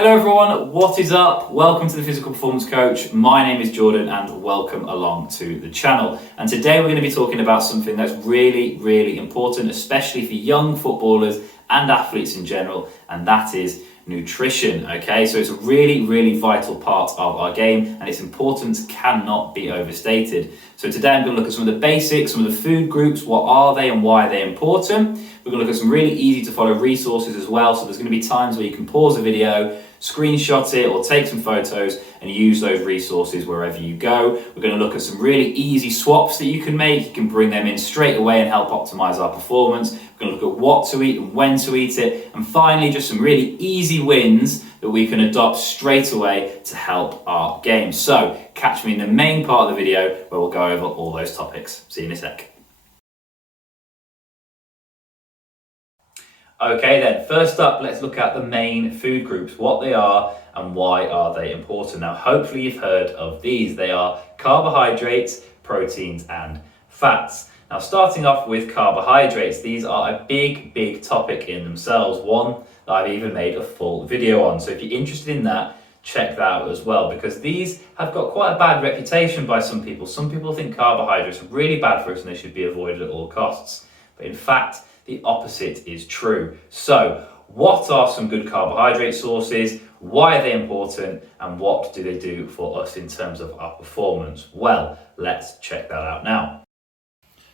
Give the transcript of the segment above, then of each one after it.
Hello everyone, what is up? Welcome to the Physical Performance Coach. My name is Jordan and welcome along to the channel. And today we're going to be talking about something that's really important, especially for young footballers and athletes in general, and that is nutrition. Okay, so it's a really vital part of our game and its importance cannot be overstated. So today I'm going to look at some of the basics, some of the food groups, what are they and why are they important. We're going to look at some really easy to follow resources as well, so there's going to be times where you can pause the video, screenshot it or take some photos and use those resources wherever you go. We're going to look at some really easy swaps that you can make. You can bring them in straight away and help optimize our performance. We're going to look at what to eat and when to eat it. And finally, just some really easy wins that we can adopt straight away to help our game. So catch me in the main part of the video where we'll go over all those topics. See you in a sec. Okay then, first up, let's look at the main food groups, what they are and why are they important. Now, hopefully you've heard of these. They are carbohydrates, proteins and fats. Now, starting off with carbohydrates, these are a big topic in themselves, one that I've even made a full video on. So if you're interested in that, check that out as well, because these have got quite a bad reputation by some people. Some people think carbohydrates are really bad for us and they should be avoided at all costs. But in fact, the opposite is true. So, what are some good carbohydrate sources? Why are they important? And what do they do for us in terms of our performance? Well, let's check that out now.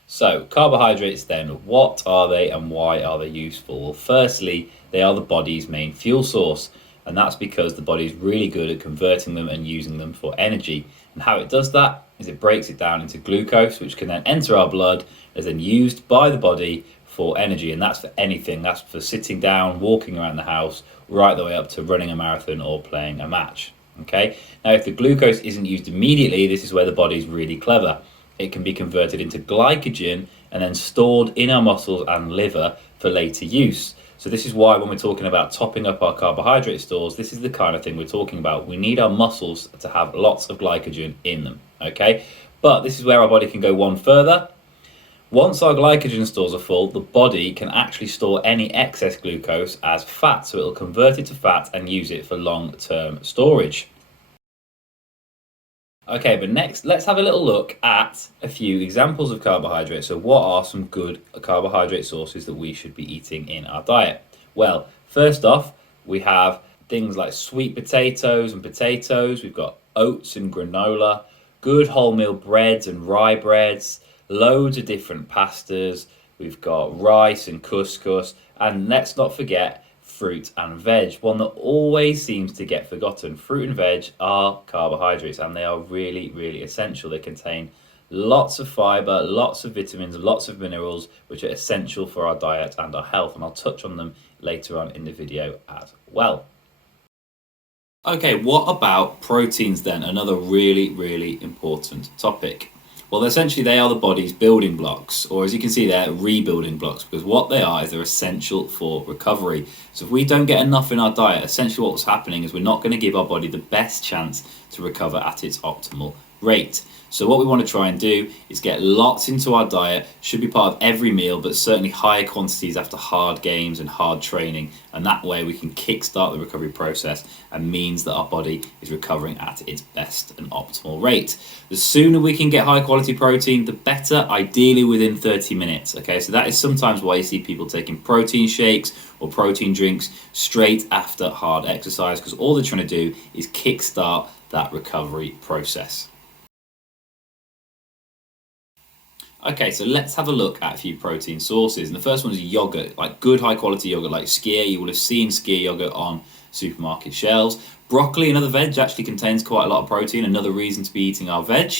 So, carbohydrates then, what are they and why are they useful? Well, firstly, they are the body's main fuel source. And that's because the body is really good at converting them and using them for energy. And how it does that is it breaks it down into glucose, which can then enter our blood, is then used by the body for energy, and that's for anything. That's for sitting down, walking around the house, right the way up to running a marathon or playing a match. Okay, now if the glucose isn't used immediately, this is where the body's really clever. It can be converted into glycogen and then stored in our muscles and liver for later use. So this is why when we're talking about topping up our carbohydrate stores, this is the kind of thing we're talking about. We need our muscles to have lots of glycogen in them. Okay, but this is where our body can go one further. Once our glycogen stores are full, the body can actually store any excess glucose as fat, so it'll convert it to fat and use it for long-term storage. Okay, but next, let's have a little look at a few examples of carbohydrates. So what are some good carbohydrate sources that we should be eating in our diet? Well, first off, we have things like sweet potatoes and potatoes. We've got oats and granola, good wholemeal breads and rye breads, loads of different pastas. We've got rice and couscous, and let's not forget fruit and veg. One that always seems to get forgotten. Fruit and veg are carbohydrates and they are really essential. They contain lots of fiber, lots of vitamins, lots of minerals, which are essential for our diet and our health, and I'll touch on them later on in the video as well. Okay, what about proteins then? Another really important topic. Well, essentially they are the body's building blocks, or as you can see they're rebuilding blocks, because what they are is they're essential for recovery. So if we don't get enough in our diet, essentially what's happening is we're not going to give our body the best chance to recover at its optimal rate. So what we want to try and do is get lots into our diet, should be part of every meal, but certainly higher quantities after hard games and hard training. And that way we can kickstart the recovery process and means that our body is recovering at its best and optimal rate. The sooner we can get high quality protein, the better, ideally within 30 minutes. Okay, so that is sometimes why you see people taking protein shakes or protein drinks straight after hard exercise, because all they're trying to do is kickstart that recovery process. Okay, so let's have a look at a few protein sources. And the first one is yogurt, like good high quality yogurt like skyr. You will have seen skyr yogurt on supermarket shelves. Broccoli, another veg, actually contains quite a lot of protein. Another reason to be eating our veg.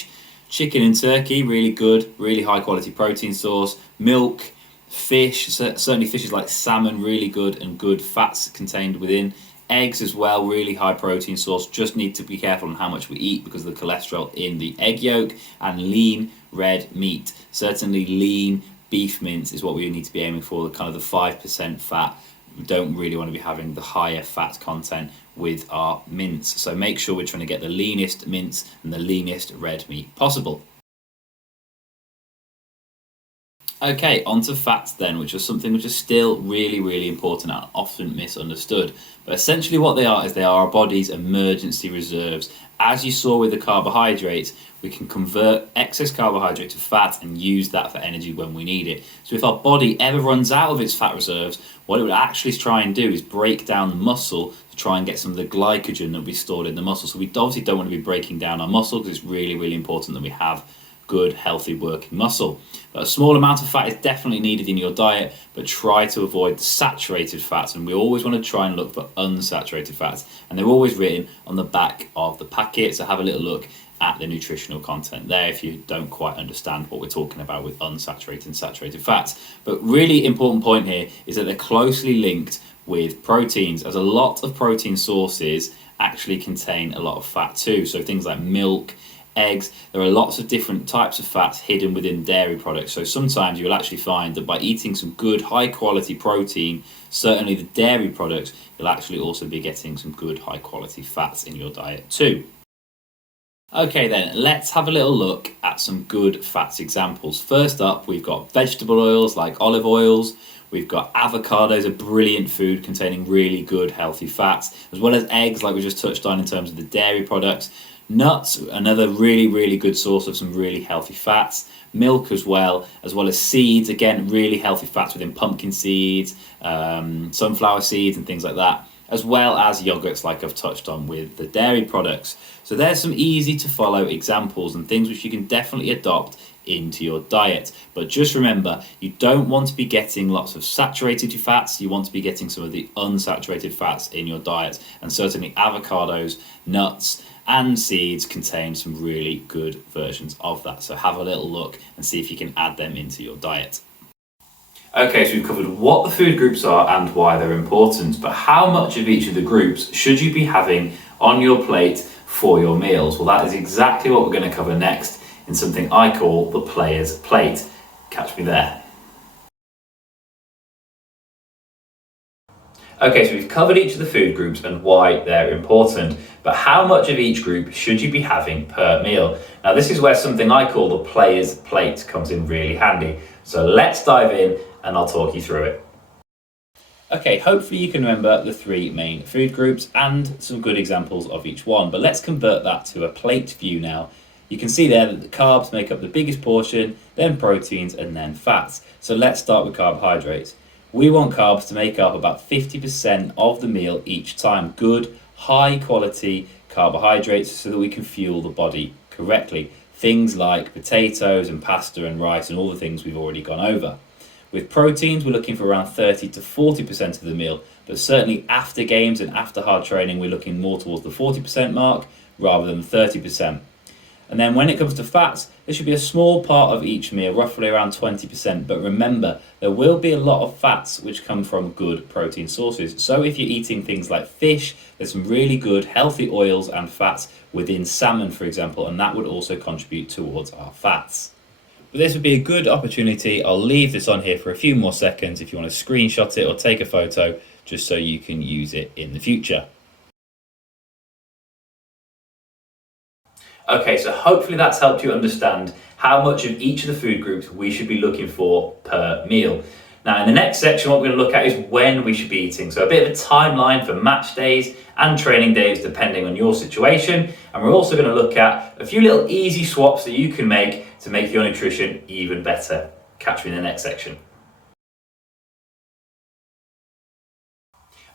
Chicken and turkey, really good, really high quality protein source. Milk, fish, certainly fishes like salmon, really good and good fats contained within. Eggs as well, really high protein source. Just need to be careful on how much we eat because of the cholesterol in the egg yolk. And lean red meat, certainly lean beef mince is what we need to be aiming for, the kind of the 5% fat. We don't really want to be having the higher fat content with our mince. So make sure we're trying to get the leanest mince and the leanest red meat possible. Okay, onto fats then, which is something which is still really, really important and often misunderstood. But essentially what they are is they are our body's emergency reserves. As you saw with the carbohydrates, we can convert excess carbohydrate to fat and use that for energy when we need it. So if our body ever runs out of its fat reserves, what it would actually try and do is break down the muscle to try and get some of the glycogen that will be stored in the muscle. So we obviously don't want to be breaking down our muscle because it's really, really important that we have good, healthy working muscle. But a small amount of fat is definitely needed in your diet, but try to avoid the saturated fats. And we always want to try and look for unsaturated fats. And they're always written on the back of the packet. So have a little look at the nutritional content there if you don't quite understand what we're talking about with unsaturated and saturated fats. But really important point here is that they're closely linked with proteins, as a lot of protein sources actually contain a lot of fat too. So things like milk, eggs, there are lots of different types of fats hidden within dairy products. So sometimes you'll actually find that by eating some good high quality protein, certainly the dairy products, you'll actually also be getting some good high quality fats in your diet too. Okay then, let's have a little look at some good fats examples. First up, we've got vegetable oils like olive oils. We've got avocados, a brilliant food containing really good healthy fats, as well as eggs like we just touched on in terms of the dairy products. Nuts, another really, really good source of some really healthy fats. Milk as well as seeds, again, really healthy fats within pumpkin seeds, sunflower seeds and things like that, as well as yogurts like I've touched on with the dairy products. So there's some easy to follow examples and things which you can definitely adopt into your diet. But just remember, you don't want to be getting lots of saturated fats, you want to be getting some of the unsaturated fats in your diet. And certainly avocados, nuts, and seeds contain some really good versions of that. So have a little look and see if you can add them into your diet. Okay, so we've covered what the food groups are and why they're important, but how much of each of the groups should you be having on your plate for your meals? Well, that is exactly what we're going to cover next in something I call the player's plate. Catch me there. Okay, so we've covered each of the food groups and why they're important, but how much of each group should you be having per meal? Now, this is where something I call the player's plate comes in really handy. So let's dive in and I'll talk you through it. Okay, hopefully you can remember the three main food groups and some good examples of each one, but let's convert that to a plate view now. You can see there that the carbs make up the biggest portion, then proteins, and then fats. So let's start with carbohydrates. We want carbs to make up about 50% of the meal each time. Good, high quality carbohydrates so that we can fuel the body correctly. Things like potatoes and pasta and rice and all the things we've already gone over. With proteins, we're looking for around 30 to 40% of the meal, but certainly after games and after hard training, we're looking more towards the 40% mark rather than 30%. And then when it comes to fats, there should be a small part of each meal, roughly around 20%. But remember, there will be a lot of fats which come from good protein sources. So if you're eating things like fish, there's some really good healthy oils and fats within salmon, for example, and that would also contribute towards our fats. But this would be a good opportunity. I'll leave this on here for a few more seconds if you want to screenshot it or take a photo, just so you can use it in the future. Okay, so hopefully that's helped you understand how much of each of the food groups we should be looking for per meal. Now, in the next section, what we're going to look at is when we should be eating. So a bit of a timeline for match days and training days, depending on your situation. And we're also going to look at a few little easy swaps that you can make to make your nutrition even better. Catch me in the next section.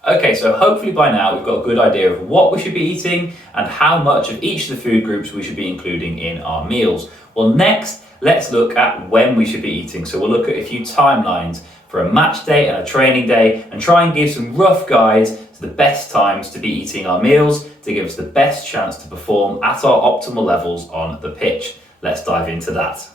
Okay, so hopefully by now we've got a good idea of what we should be eating and how much of each of the food groups we should be including in our meals. Well, next, let's look at when we should be eating. So we'll look at a few timelines for a match day and a training day and try and give some rough guides to the best times to be eating our meals to give us the best chance to perform at our optimal levels on the pitch. Let's dive into that.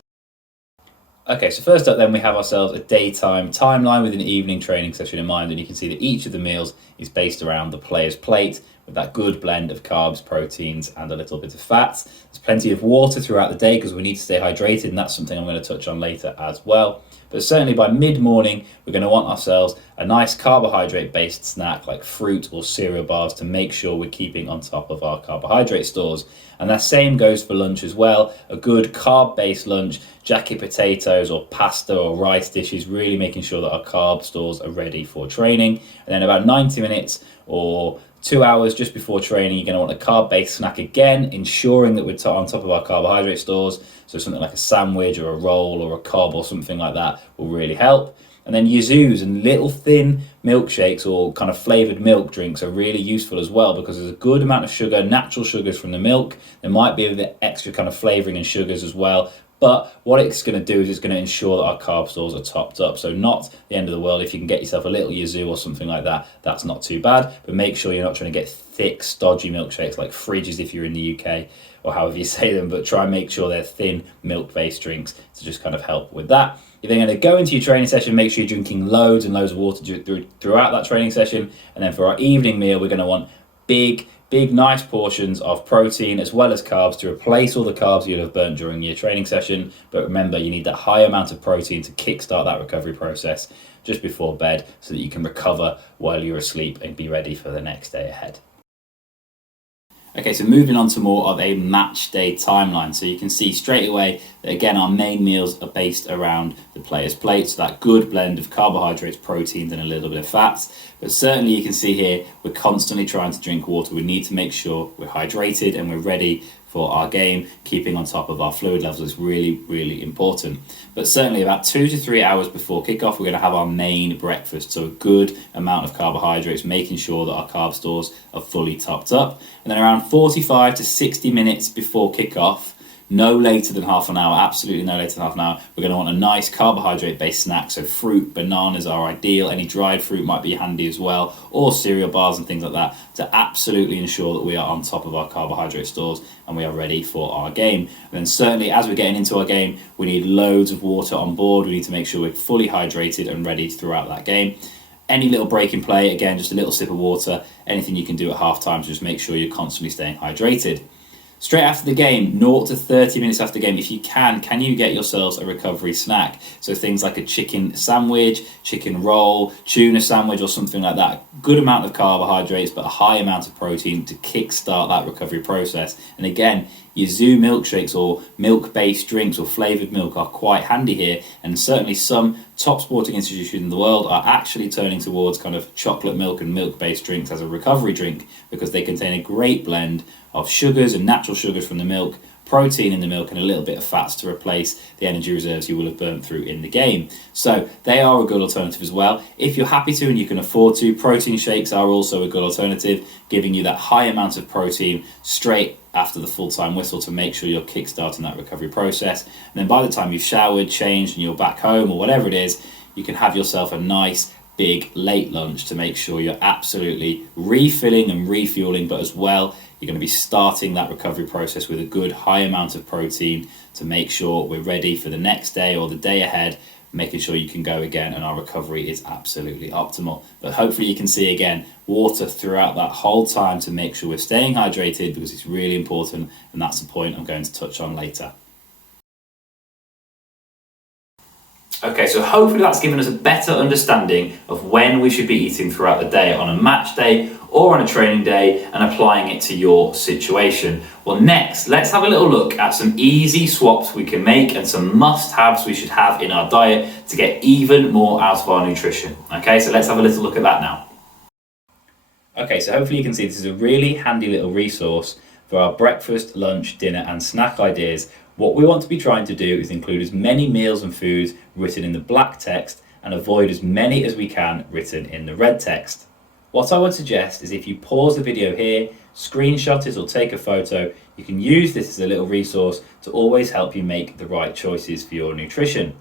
Okay, so first up then we have ourselves a daytime timeline with an evening training session in mind, and you can see that each of the meals is based around the player's plate with that good blend of carbs, proteins and a little bit of fats. There's plenty of water throughout the day because we need to stay hydrated, and that's something I'm going to touch on later as well. But certainly by mid-morning, we're going to want ourselves a nice carbohydrate-based snack like fruit or cereal bars to make sure we're keeping on top of our carbohydrate stores. And that same goes for lunch as well. A good carb-based lunch, jacket potatoes or pasta or rice dishes, really making sure that our carb stores are ready for training. And then about 90 minutes or 2 hours just before training, you're going to want a carb-based snack again, ensuring that we're on top of our carbohydrate stores. So something like a sandwich or a roll or a cob or something like that will really help. And then yazoos and little thin milkshakes or kind of flavoured milk drinks are really useful as well, because there's a good amount of sugar, natural sugars from the milk. There might be a bit extra kind of flavouring and sugars as well. But what it's going to do is it's going to ensure that our carb stores are topped up. So not the end of the world if you can get yourself a little yazoo or something like that. That's not too bad. But make sure you're not trying to get thick, stodgy milkshakes like Fridges if you're in the UK, or however you say them. But try and make sure they're thin, milk-based drinks to just kind of help with that. You're then going to go into your training session, make sure you're drinking loads and loads of water throughout that training session. And then for our evening meal, we're going to want big nice portions of protein as well as carbs to replace all the carbs you'll have burnt during your training session. But remember, you need that high amount of protein to kickstart that recovery process just before bed so that you can recover while you're asleep and be ready for the next day ahead. Okay, so moving on to more of a match day timeline. So you can see straight away that again, our main meals are based around the player's plate. So that good blend of carbohydrates, proteins, and a little bit of fats. But certainly you can see here, we're constantly trying to drink water. We need to make sure we're hydrated and we're ready for our game. Keeping on top of our fluid levels is really, really important. But certainly about 2 to 3 hours before kickoff, we're going to have our main breakfast. So a good amount of carbohydrates, making sure that our carb stores are fully topped up. And then around 45 to 60 minutes before kickoff, no later than half an hour, absolutely no later than half an hour, we're going to want a nice carbohydrate-based snack. So fruit, bananas are ideal. Any dried fruit might be handy as well, or cereal bars and things like that, to absolutely ensure that we are on top of our carbohydrate stores and we are ready for our game. And then certainly as we're getting into our game, we need loads of water on board. We need to make sure we're fully hydrated and ready throughout that game. Any little break in play, again, just a little sip of water, anything you can do at half time to just make sure you're constantly staying hydrated. Straight after the game, 0 to 30 minutes after the game, if you can you get yourselves a recovery snack? So things like a chicken sandwich, chicken roll, tuna sandwich or something like that. Good amount of carbohydrates, but a high amount of protein to kickstart that recovery process. And again, yazoo milkshakes or milk-based drinks or flavoured milk are quite handy here. And certainly some top sporting institutions in the world are actually turning towards kind of chocolate milk and milk-based drinks as a recovery drink, because they contain a great blend of sugars and natural sugars from the milk, protein in the milk, and a little bit of fats to replace the energy reserves you will have burnt through in the game. So they are a good alternative as well. If you're happy to and you can afford to, protein shakes are also a good alternative, giving you that high amount of protein straight after the full-time whistle to make sure you're kickstarting that recovery process. And then by the time you've showered, changed, and you're back home or whatever it is, you can have yourself a nice big late lunch to make sure you're absolutely refilling and refueling, but as well you're going to be starting that recovery process with a good high amount of protein to make sure we're ready for the next day or the day ahead, making sure you can go again and our recovery is absolutely optimal. But hopefully you can see again, water throughout that whole time to make sure we're staying hydrated, because it's really important, and that's the point I'm going to touch on later. Okay, so hopefully that's given us a better understanding of when we should be eating throughout the day on a match day or on a training day, and applying it to your situation. Well, next, let's have a little look at some easy swaps we can make and some must-haves we should have in our diet to get even more out of our nutrition. Okay, so let's have a little look at that now. Okay, so hopefully you can see this is a really handy little resource for our breakfast, lunch, dinner and snack ideas. What we want to be trying to do is include as many meals and foods written in the black text and avoid as many as we can written in the red text. What I would suggest is if you pause the video here, screenshot it or take a photo, you can use this as a little resource to always help you make the right choices for your nutrition.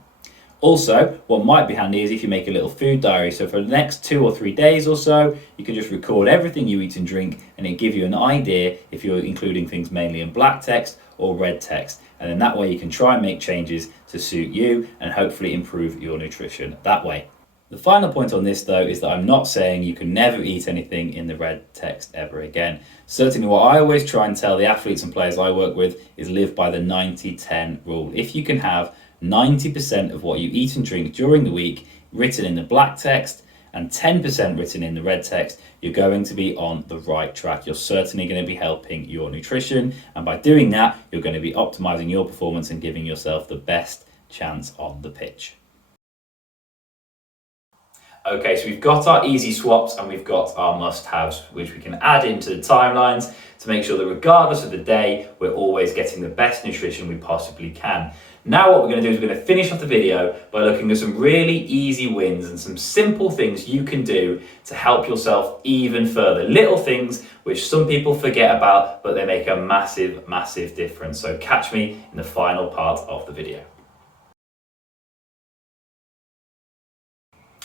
Also, what might be handy is if you make a little food diary. So for the next 2 or 3 days or so, you can just record everything you eat and drink, and it'll give you an idea if you're including things mainly in black text or red text. And then that way you can try and make changes to suit you and hopefully improve your nutrition that way. The final point on this though is that I'm not saying you can never eat anything in the red text ever again. Certainly what I always try and tell the athletes and players I work with is live by the 90-10 rule. If you can have 90% of what you eat and drink during the week written in the black text and 10% written in the red text, you're going to be on the right track. You're certainly going to be helping your nutrition, and by doing that, you're going to be optimizing your performance and giving yourself the best chance on the pitch. Okay, so we've got our easy swaps and we've got our must-haves, which we can add into the timelines to make sure that regardless of the day, we're always getting the best nutrition we possibly can. Now what we're going to do is we're going to finish off the video by looking at some really easy wins and some simple things you can do to help yourself even further. Little things which some people forget about, but they make a massive, massive difference. So catch me in the final part of the video.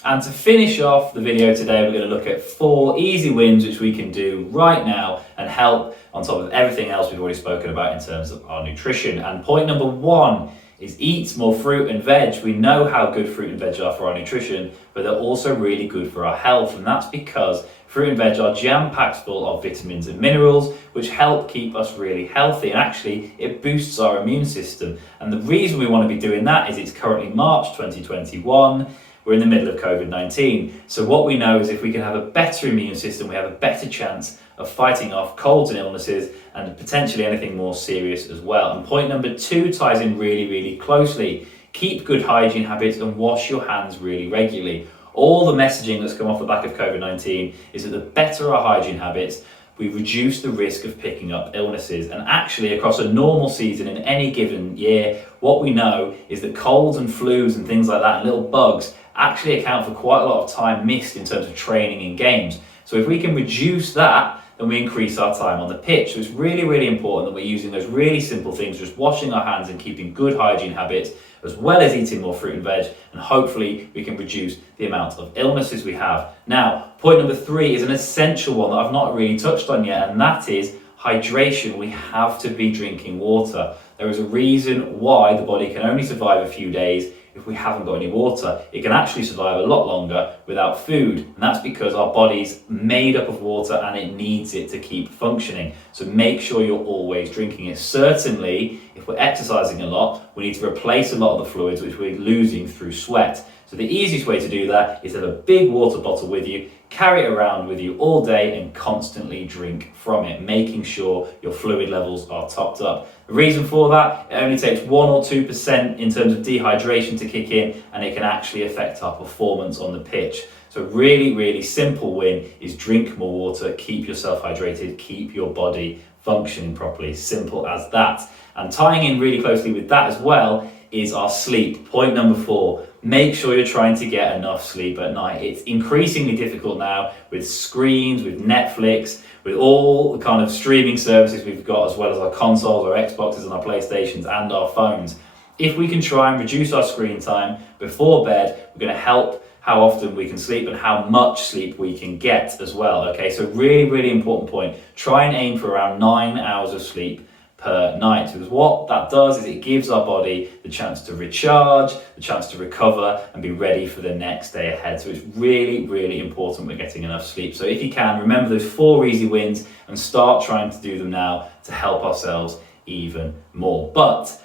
And to finish off the video today, we're going to look at 4 easy wins which we can do right now and help on top of everything else we've already spoken about in terms of our nutrition. And point number 1 is eat more fruit and veg. We know how good fruit and veg are for our nutrition, but they're also really good for our health. And that's because fruit and veg are jam-packed full of vitamins and minerals, which help keep us really healthy. And actually, it boosts our immune system. And the reason we want to be doing that is it's currently March 2021. We're in the middle of COVID-19. So what we know is if we can have a better immune system, we have a better chance of fighting off colds and illnesses and potentially anything more serious as well. And point number 2 ties in really, really closely. Keep good hygiene habits and wash your hands really regularly. All the messaging that's come off the back of COVID-19 is that the better our hygiene habits, we reduce the risk of picking up illnesses. And actually, across a normal season in any given year, what we know is that colds and flus and things like that, and little bugs, actually account for quite a lot of time missed in terms of training in games. So if we can reduce that, then we increase our time on the pitch. So it's really, really important that we're using those really simple things, just washing our hands and keeping good hygiene habits, as well as eating more fruit and veg, and hopefully we can reduce the amount of illnesses we have. Now, point number 3 is an essential one that I've not really touched on yet, and that is hydration. We have to be drinking water. There is a reason why the body can only survive a few days if we haven't got any water. It can actually survive a lot longer without food, and that's because our body's made up of water and it needs it to keep functioning. So make sure you're always drinking it. Certainly, if we're exercising a lot, we need to replace a lot of the fluids which we're losing through sweat. So the easiest way to do that is to have a big water bottle with you, carry it around with you all day and constantly drink from it, making sure your fluid levels are topped up. The reason for that, it only takes 1 or 2% in terms of dehydration to kick in, and it can actually affect our performance on the pitch. So really, really simple win is drink more water, keep yourself hydrated, keep your body functioning properly. Simple as that. And tying in really closely with that as well is our sleep. Point number 4, make sure you're trying to get enough sleep at night. It's increasingly difficult now with screens, with Netflix, with all the kind of streaming services we've got, as well as our consoles, our Xboxes and our PlayStations and our phones. If we can try and reduce our screen time before bed, we're going to help how often we can sleep and how much sleep we can get as well. Okay, so really, really important point. Try and aim for around 9 hours of sleep per night, because what that does is it gives our body the chance to recharge, the chance to recover and be ready for the next day ahead. So it's really, really important we're getting enough sleep. So if you can, remember those 4 easy wins and start trying to do them now to help ourselves even more. But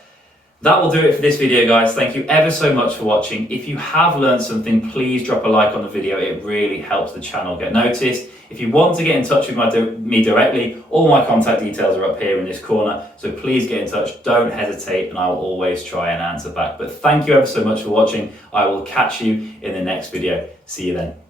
that will do it for this video, guys. Thank you ever so much for watching. If you have learned something, please drop a like on the video. It really helps the channel get noticed. If you want to get in touch with me directly, all my contact details are up here in this corner. So please get in touch. Don't hesitate, and I will always try and answer back. But thank you ever so much for watching. I will catch you in the next video. See you then.